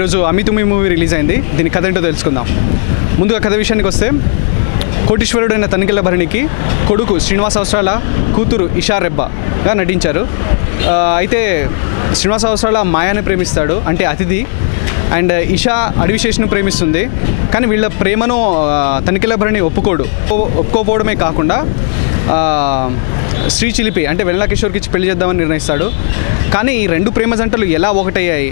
ఈరోజు అమి తుమి movie release అయింది. దీని కథ ఏంటో తెలుసుకుందాం. ముందుగా కథ విషయానికి వస్తే, కోటీశ్వరుడైన తనికెళ్ళ భరణికి కొడుకు శ్రీనివాస అవసరాల, కూతురు ఇషా రెబ్బాగా నటించారు. అయితే శ్రీనివాస అవసరాల మాయాని ప్రేమిస్తాడు, అంటే అతిథి. అండ్ ఇషా అడవిశేషను ప్రేమిస్తుంది. కానీ వీళ్ళ ప్రేమను తనికెళ్ళ భరణి ఒప్పుకోపోవడమే కాకుండా శ్రీ చిలిపి అంటే వెన్నెల కిషోర్కి ఇచ్చి పెళ్లి చేద్దామని నిర్ణయిస్తాడు. కానీ ఈ రెండు ప్రేమ జంటలు ఎలా ఒకటయ్యాయి,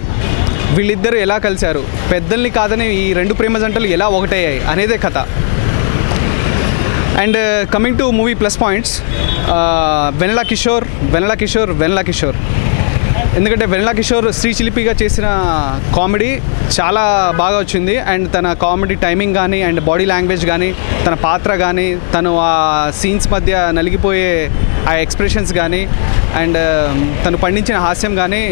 వీళ్ళిద్దరూ ఎలా కలిశారు, పెద్దల్ని కాదని ఈ రెండు ప్రేమ జంటలు ఎలా ఒకటయ్యాయి అనేదే కథ. And coming to movie plus points, Vennela Kishore ఎందుకంటే వెన్నెల కిషోర్ శ్రీ చిలిపిగా చేసిన కామెడీ చాలా బాగా వచ్చింది. అండ్ తన కామెడీ టైమింగ్ కానీ, అండ్ బాడీ లాంగ్వేజ్ కానీ, తన పాత్ర కానీ, తను ఆ సీన్స్ మధ్య నలిగిపోయే ఆ ఎక్స్ప్రెషన్స్ కానీ, అండ్ తను పండించిన హాస్యం కానీ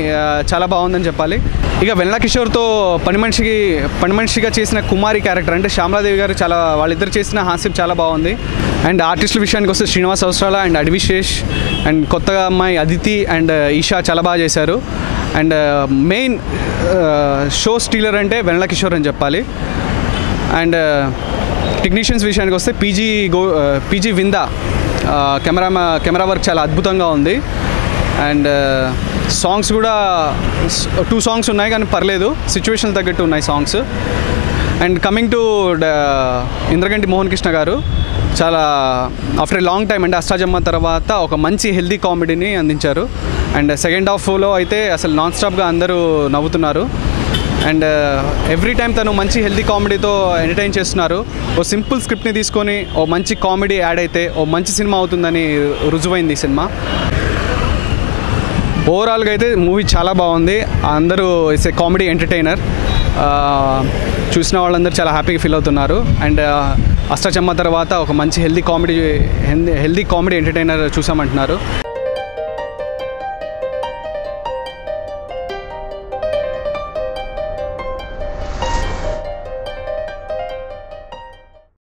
చాలా బాగుందని చెప్పాలి. ఇక వెన్నెల కిషోర్తో పని మనిషిగా చేసిన కుమారి క్యారెక్టర్ అంటే శ్యామలాదేవి గారు వాళ్ళిద్దరు చేసిన హాస్యం చాలా బాగుంది. అండ్ ఆర్టిస్టుల విషయానికి వస్తే శ్రీనివాస్ అవసరాల అండ్ అడవిశేష్ అండ్ కొత్తగా అమ్మాయి అదితి అండ్ ఈషా చాలా బాగా చేశారు. అండ్ మెయిన్ షో స్టీలర్ అంటే వెన్నెల కిషోర్ అని చెప్పాలి. అండ్ టెక్నీషియన్స్ విషయానికి వస్తే పీజీ విందా కెమెరా వర్క్ చాలా అద్భుతంగా ఉంది. అండ్ సాంగ్స్ కూడా 2 సాంగ్స్ ఉన్నాయి, కానీ పర్లేదు, సిచ్యువేషన్ తగ్గట్టు ఉన్నాయి songs. And coming to Indraganti Mohan Krishna గారు చాలా ఆఫ్టర్ ఏ లాంగ్ టైం అంటే అష్టాచమ్మా తర్వాత ఒక మంచి హెల్దీ కామెడీని అందించారు. అండ్ సెకండ్ హాఫ్లో అయితే అసలు నాన్ స్టాప్గా అందరూ నవ్వుతున్నారు. అండ్ ఎవ్రీ టైం తను మంచి హెల్దీ కామెడీతో ఎంటర్టైన్ చేస్తున్నారు. ఓ సింపుల్ స్క్రిప్ట్ని తీసుకొని ఓ మంచి కామెడీ యాడ్ అయితే ఓ మంచి సినిమా అవుతుందని రుజువైంది ఈ సినిమా. ఓవరాల్గా అయితే మూవీ చాలా బాగుంది. అందరూ ఇట్స్ ఏ కామెడీ ఎంటర్టైనర్. చూసిన వాళ్ళందరూ చాలా హ్యాపీగా ఫీల్ అవుతున్నారు. అండ్ అష్టాచమ్మా తర్వాత ఒక మంచి హెల్దీ కామెడీ ఎంటర్టైనర్ చూసామంటున్నారు.